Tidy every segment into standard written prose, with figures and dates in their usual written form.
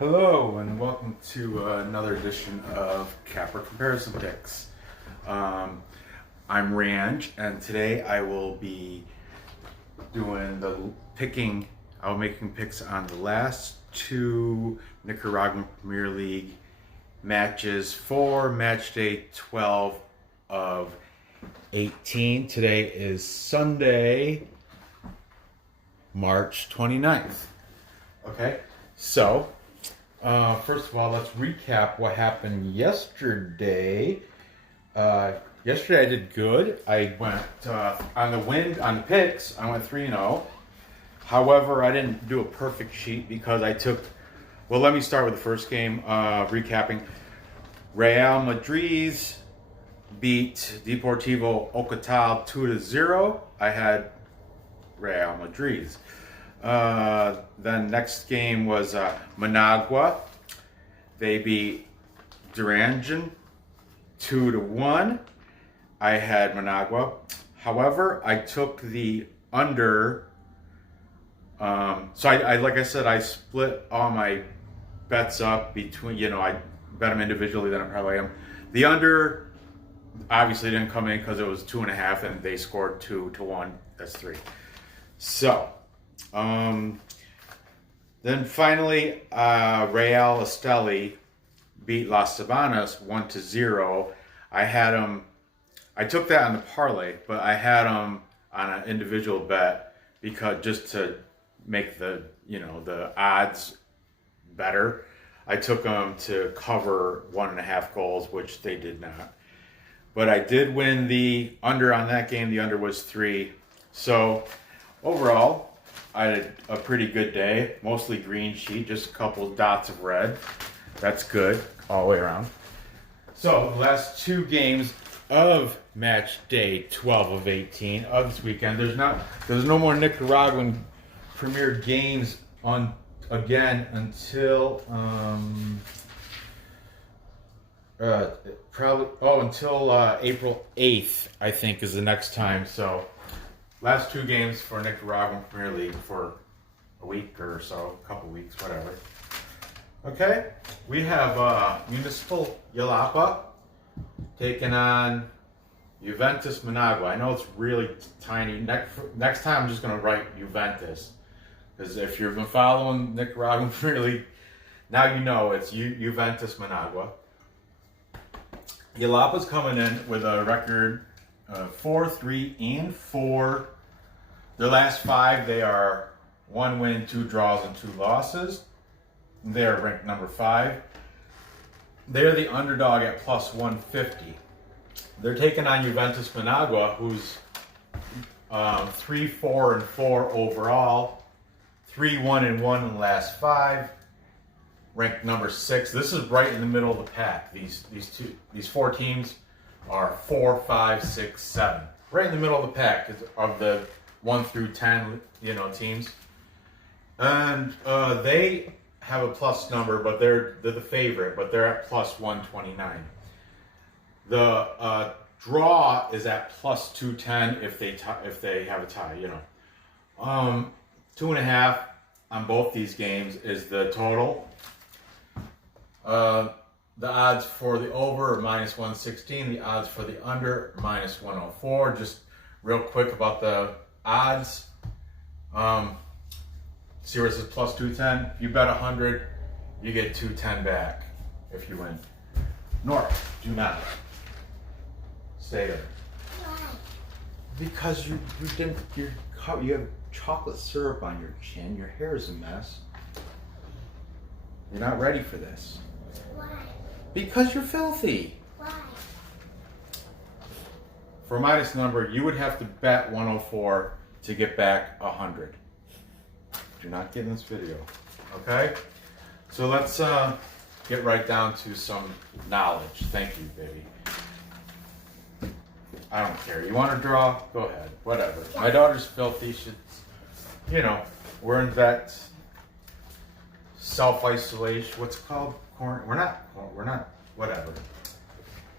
Hello and welcome to another edition of Capper Comparison Picks. I'm Ranj and today I will be making picks on the last two Nicaraguan Premier League matches for Matchday 12 of 18. Today is Sunday, March 29th. Okay, so first of all, let's recap what happened yesterday. Yesterday I did good. I went on the picks. I went 3-0. However, I didn't do a perfect sheet because I took. Well, let me start with the first game. Recapping: Real Madrid beat Deportivo Ocotal 2-0. I had Real Madrid. Then next game was Managua. They beat Ranj 2-1. I had Managua. However, I took the under. So I like I said, I split all my bets up between. I bet them individually. Then I probably am. The under obviously didn't come in because it was 2.5, and they scored 2-1. That's 3. So. Then finally, Real Esteli beat Las Sabanas 1-0. I had them. I took that on the parlay, but I had them on an individual bet because just to make the odds better. I took them to cover 1.5 goals, which they did not. But I did win the under on that game. The under was 3. So overall, I had a pretty good day. Mostly green sheet, just a couple dots of red. That's good all the way around. So the last two games of match day 12 of 18 of this weekend. There's no more Nicaraguan Premier games on again until until April 8th, I think, is the next time. So last two games for Nicaraguan Premier League for a week or so, a couple weeks, whatever. Okay, we have Municipal Jalapa taking on Juventus Managua. I know it's really tiny. Next time I'm just going to write Juventus. Because if you've been following Nicaraguan Premier League, now you know it's Juventus Managua. Jalapa's coming in with a record 4-3-4. Their last 5, they are 1 win, 2 draws, and 2 losses. They are ranked number 5. They're the underdog at plus 150. They're taking on Juventus Managua, who's 3-4-4 overall, 3-1-1 in the last 5. Ranked number 6. This is right in the middle of the pack. These 4 teams are 4, 5, 6, 7. Right in the middle of the pack of the 1 through 10, teams. And they have a plus number, but they're the favorite, but they're at plus 129. The draw is at plus 210 if they have a tie, 2.5 on both these games is the total. The odds for the over are minus 116. The odds for the under, minus 104. Just real quick about the odds. See where it says plus 210? If you bet 100, you get 210 back if you win. Nora, do not. Stay there. Why? Because you have chocolate syrup on your chin. Your hair is a mess. You're not ready for this. Why? Because you're filthy. Why? For a minus number, you would have to bet 104 to get back 100. Do not get in this video. Okay? So let's get right down to some knowledge. Thank you, baby. I don't care. You want to draw? Go ahead. Whatever. My daughter's filthy. She's, we're in that self-isolation. What's it called? We're not, whatever.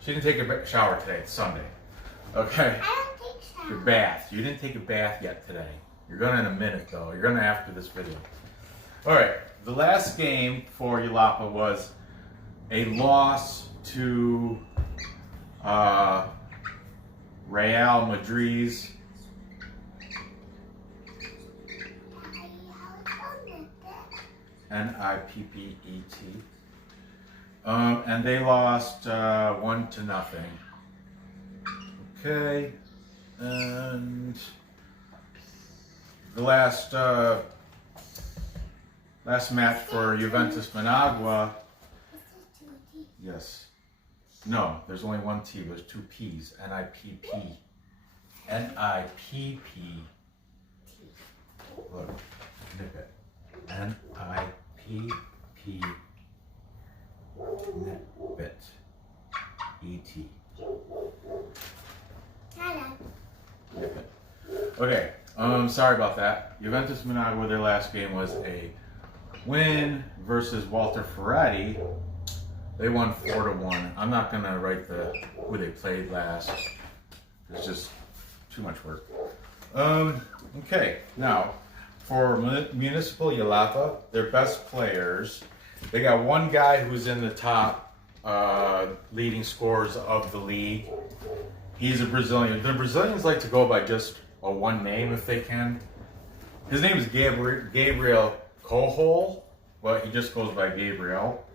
She didn't take a shower today. It's Sunday. Okay? I don't take showers. Your bath. You didn't take a bath yet today. You're going to in a minute, though. You're going to after this video. All right, the last game for Jalapa was a loss to Real Madrid's Nippet. And they lost 1-0. Okay, and the last match for Juventus Managua. Yes. No, there's only one T. There's two P's. Nipp. Nipp. Look, Nippet. Nipp. Nippet. E-T. Nippet. Okay. Sorry about that. Juventus Managua, their last game was a win versus Walter Ferretti. They won 4-1. I'm not gonna write who they played last. It's just too much work. Okay, now for Municipal Jalapa, their best players, they got one guy who's in the top leading scorers of the league. He's a Brazilian. The Brazilians like to go by just a one name if they can. His name is Gabriel Kohol, but he just goes by Gabriel.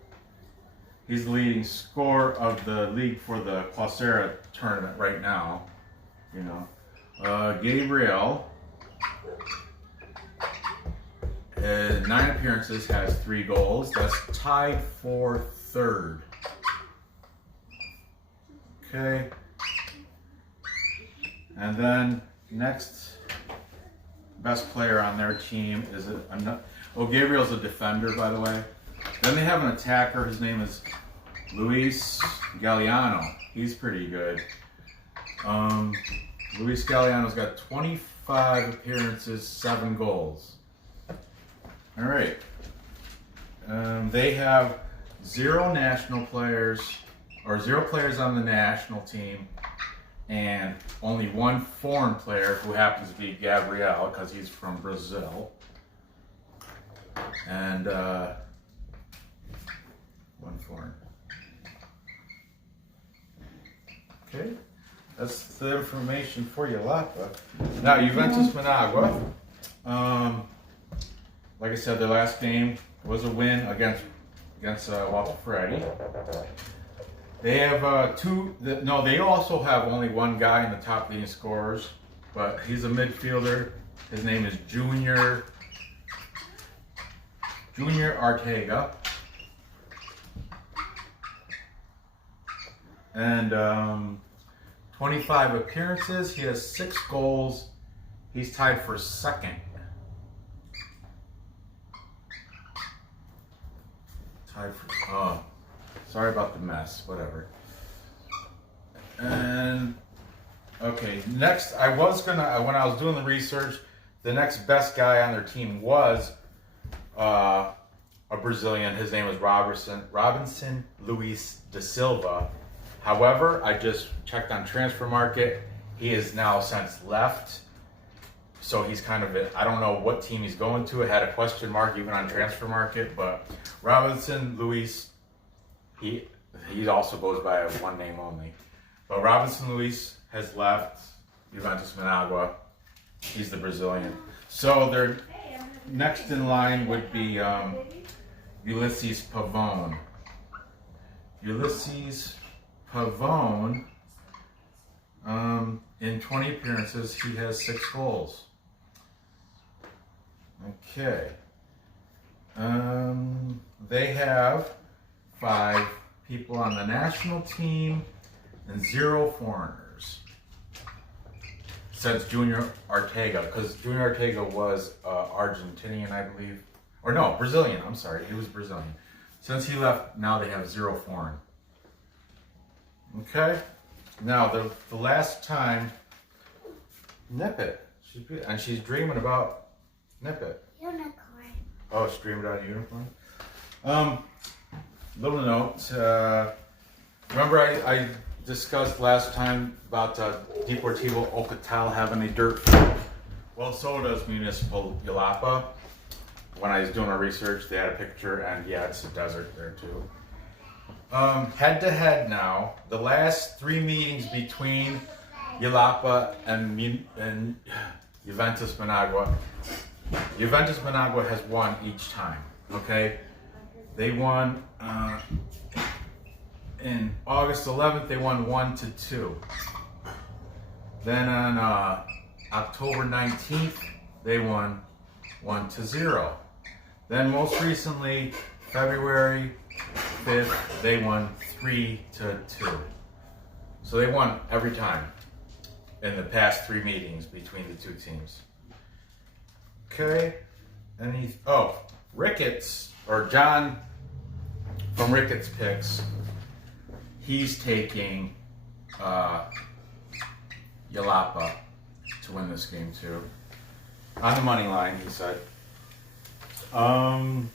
He's the leading scorer of the league for the Clausura tournament right now. You know, Gabriel, 9 appearances, has 3 goals. That's tied for 3rd. Okay. And then next best player on their team is Gabriel's a defender, by the way. Then they have an attacker. His name is Luis Galliano. He's pretty good. Luis Galliano's got 25 appearances, 7 goals. All right. They have 0 national players, or 0 players on the national team, and only 1 foreign player who happens to be Gabriel because he's from Brazil. And 1 foreign. Okay, that's the information for Jalapa. Now, Juventus Managua, like I said, their last game was a win against Walter Ferretti. They have they also have only one guy in the top leading scorers, but he's a midfielder. His name is Junior Ortega. And 25 appearances. He has 6 goals. He's tied for 2nd. Sorry about the mess. Whatever. And okay, next when I was doing the research, the next best guy on their team was a Brazilian. His name was Robinson Luis da Silva. However, I just checked on Transfer Market. He has now since left. So he's kind of I don't know what team he's going to. It had a question mark even on Transfer Market. But Robinson Luis, he also goes by one name only. But Robinson Luis has left Juventus Managua. He's the Brazilian. So their next in line would be Ulysses Pavone. Ulysses Pavone, in 20 appearances, he has 6 goals. Okay. They have 5 people on the national team and 0 foreigners. Since Junior Ortega, because Junior Ortega was Argentinian, I believe. Or no, Brazilian, I'm sorry, he was Brazilian. Since he left, now they have 0 foreign. Okay, now the last time, Nippet, she's dreaming about Nippet. Unicorn. Oh, she's dreaming about a unicorn? Little note, remember I discussed last time about Deportivo Ocotal having a dirt field? Well, so does Municipal Jalapa. when I was doing my research, they had a picture, and yeah, it's a desert there too. Head to head now, the last 3 meetings between Jalapa and Juventus Managua. Juventus Managua has won each time. Okay, they won in August 11th. They won 1-2. Then on October 19th, they won 1-0. Then most recently, February 5th, they won 3-2. So they won every time in the past 3 meetings between the 2 teams. Okay, and Ricketts, or John from Ricketts Picks, he's taking Jalapa to win this game too. On the money line, he said. And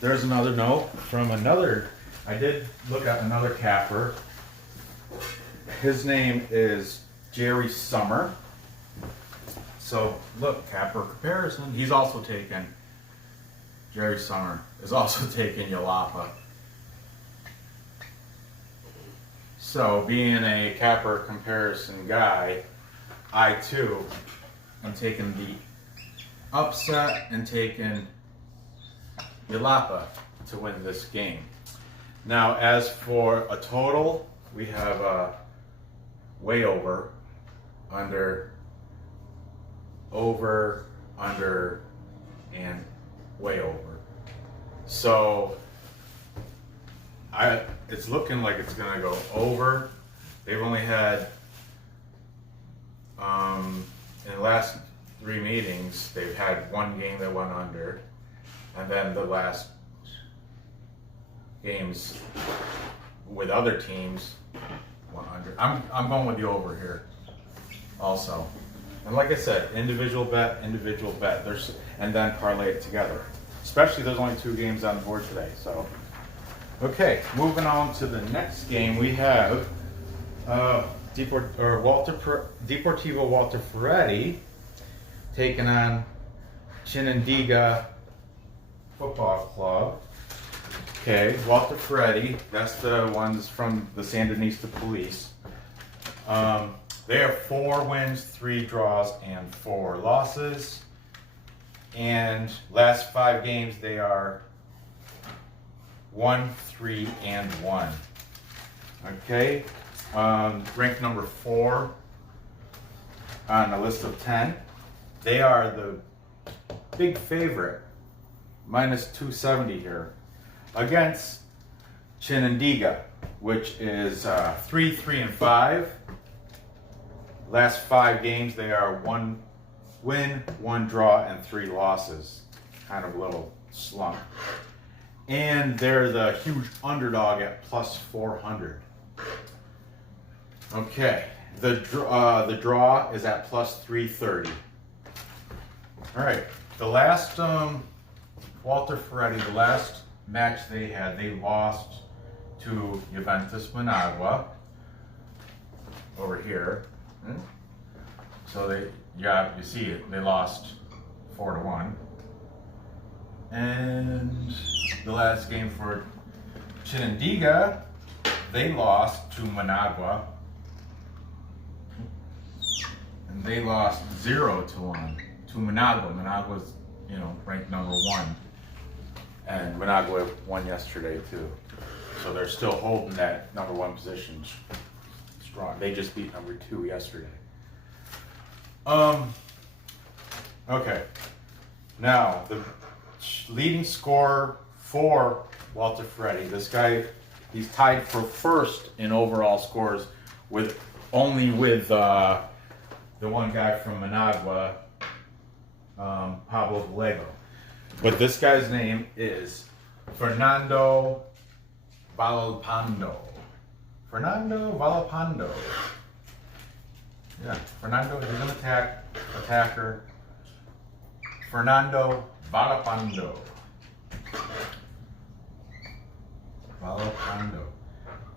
there's another note from another. I did look at another capper. His name is Jerry Summer. So look, capper comparison. He's also taken. Jerry Summer is also taking Jalapa. So being a capper comparison guy, I too am taking the upset and taking Jalapa to win this game. Now, as for a total, we have way over, under, and way over. So it's looking like it's gonna go over. They've only had in the last 3 meetings, they've had 1 game that went under, and then the last games with other teams went under. I'm going with the over here also. And like I said, individual bet, and then parlay it together. Especially there's only 2 games on the board today. So, okay, moving on to the next game, we have Deportivo Walter Ferretti taking on Chinandega Football Club. Okay, Walter Ferretti, that's the ones from the Sandinista Police. They have 4 wins, 3 draws, and 4 losses. And last 5 games, they are 1-3-1. Okay, ranked number 4 on a list of 10. They are the big favorite, minus 270 here, against Chinandega, which is 3-3-5. Last 5 games, they are 1 win, 1 draw, and 3 losses. Kind of a little slump. And they're the huge underdog at plus 400. Okay, the draw is at plus 330. All right, the last Walter Ferretti, the last match they had, they lost to Juventus Managua over here. So you see it, they lost 4-1. And the last game for Chinandega, they lost to Managua. And they lost 0-1 to Managua. Managua's, ranked number 1. And Managua won yesterday too. So they're still holding that number 1 position strong. They just beat number 2 yesterday. Okay. Now, the leading scorer for Walter Ferretti, this guy, he's tied for first in overall scores with the one guy from Managua, Pablo Vallejo. But this guy's name is Fernando Valpando. Yeah, Fernando, he's an attacker. Fernando Valpando.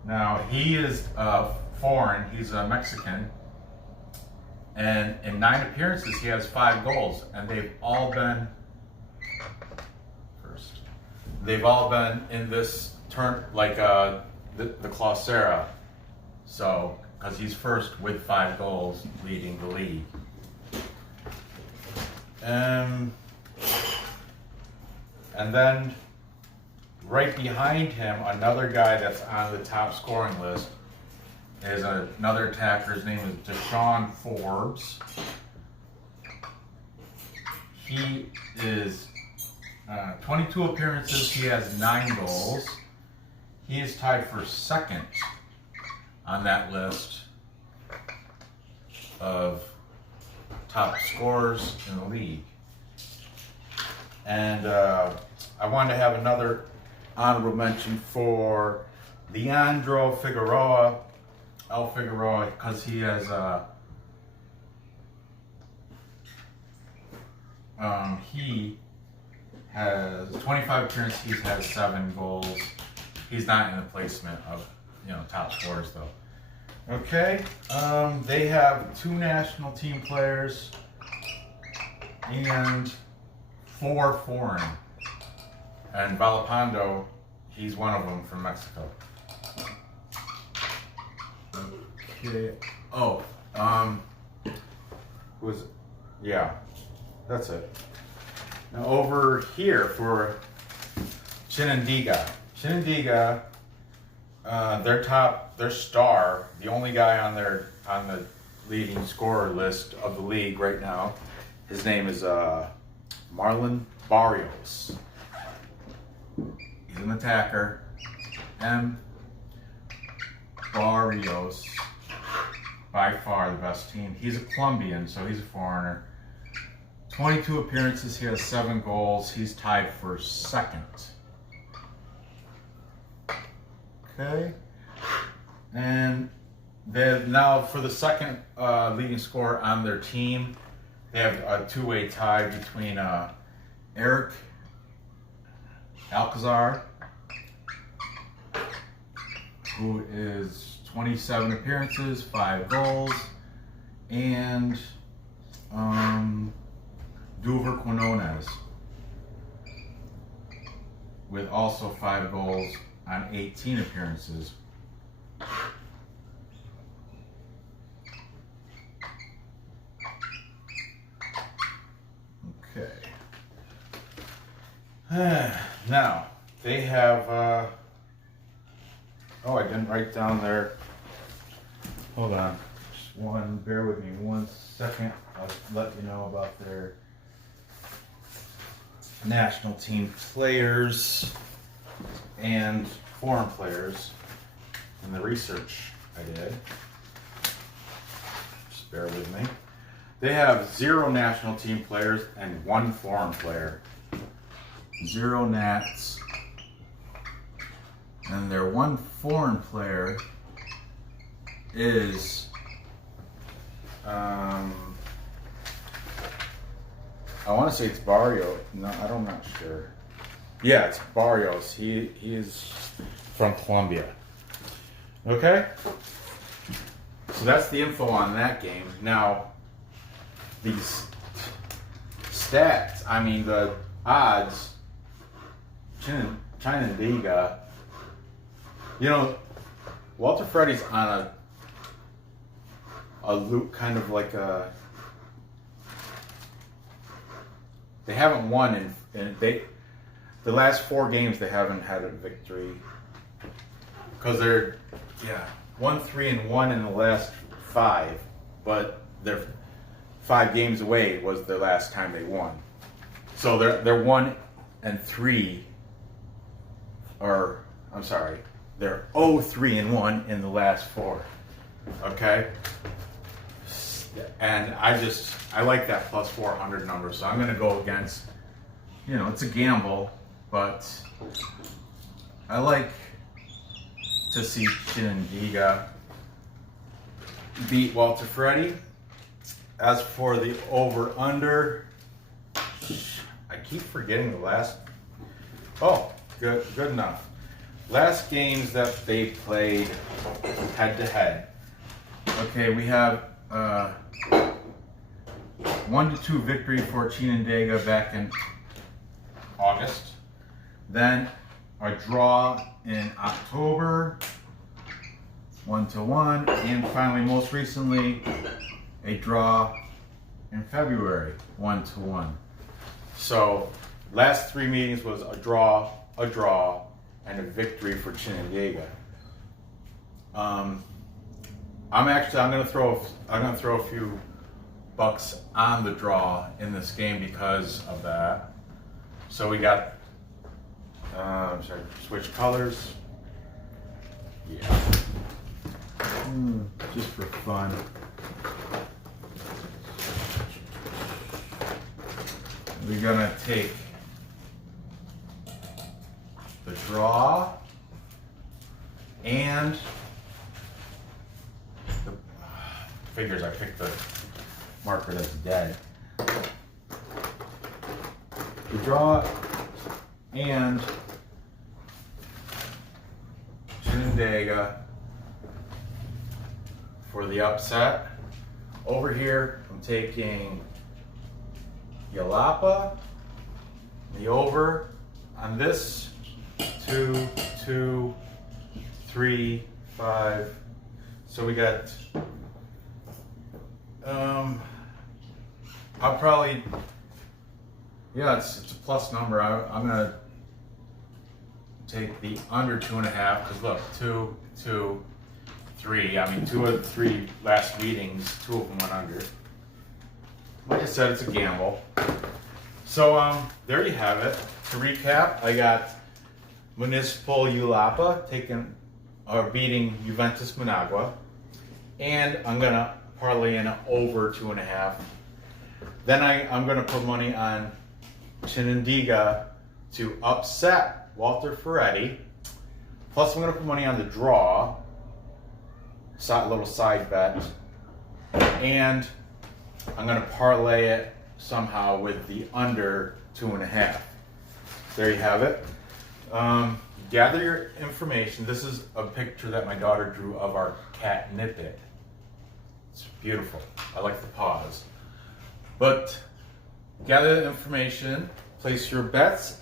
Now, he is foreign. He's a Mexican. And in 9 appearances, he has 5 goals, and they've all been first. They've all been in this turn, like the Clausera. So, because he's first with 5 goals, leading the league. And then right behind him, another guy that's on the top scoring list is another attacker. His name is Deshaun Forbes. He is 22 appearances. He has 9 goals. He is tied for second on that list of top scorers in the league. And I wanted to have another honorable mention for Leandro Figueroa, El Figueroa, because he has he has 25 appearances. He has 7 goals. He's not in the placement of top scorers though. Okay, they have 2 national team players and 4 foreign. And Valapando, he's one of them from Mexico. Okay. Oh, who is it? Yeah, that's it. Now over here for Chinandega. Chinandega, their star, the only guy on the leading scorer list of the league right now, his name is Marlon Barrios. He's an attacker. M. Barrios, by far the best team. He's a Colombian, so he's a foreigner. 22 appearances, he has 7 goals. He's tied for second. Okay. And now for the second leading scorer on their team, they have a 2-way tie between Eric Alcazar, who is 27 appearances, 5 goals, and Duver Quinones with also 5 goals on 18 appearances. Okay. Now, they have, oh, I didn't write down their, hold on, just bear with me 1 second. I'll let you know about their national team players and foreign players in the research I did. Just bear with me. They have 0 national team players and 1 foreign player. 0 Nats. And their 1 foreign player is I want to say it's Barrio. No, I'm not sure. Yeah, it's Barrios. He is from Colombia. Okay? So that's the info on that game. Now, these stats, I mean the odds, Chinandega, Walter Freddy's on a loop, kind of like they haven't won in the last 4 games they haven't had a victory, because they're 1-3-1 in the last 5, but they're 5 games away was the last time they won. So they're 1-3, or I'm sorry, they're 0-3-1 in the last 4. Okay, and I like that plus 400 number, so I'm going to go against. It's a gamble, but I like to see Chinandega beat Walter Freddy. As for the over-under, I keep forgetting the last. Oh, good enough. Last games that they played head-to-head. Okay, we have 1-2 victory for Chinandega back in August. Then a draw in October, 1-1, and finally, most recently, a draw in February, 1-1. So, last 3 meetings was a draw, and a victory for Chinandega. I'm gonna throw a few bucks on the draw in this game because of that. So we got, switch colors. Yeah. Just for fun. We're gonna take the draw and the figures. I picked the marker that's dead. The draw and Chinandega for the upset. Over here, I'm taking Yalapa, the over on this, 2, 2, 3, 5. So we got, I'll probably, yeah, it's a plus number. I'm gonna take the under 2.5, because look, 2, 2, 3. I mean, 2 of the 3 last meetings, 2 of them went under. Like I said, it's a gamble. So there you have it. To recap, I got Municipal Yulapa beating Juventus Managua, and I'm gonna parlay in over 2.5. Then I'm gonna put money on Chinandega to upset Walter Ferretti. Plus, I'm gonna put money on the draw, little side bet, and I'm going to parlay it somehow with the under 2.5. There you have it. Gather your information. This is a picture that my daughter drew of our cat Nippet. It's beautiful. I like the paws. But gather the information, place your bets,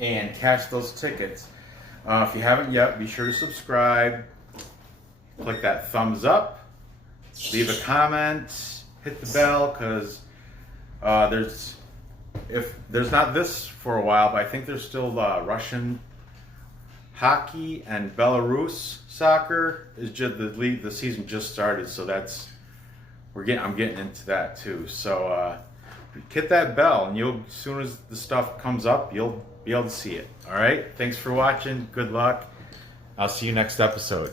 and cash those tickets. If you haven't yet, be sure to subscribe. Click that thumbs up. Leave a comment. Hit the bell, because there's not this for a while, but I think there's still Russian hockey and Belarus soccer. Is just the season just started, so I'm getting into that too. So hit that bell, and as soon as the stuff comes up, you'll be able to see it. All right. Thanks for watching. Good luck. I'll see you next episode.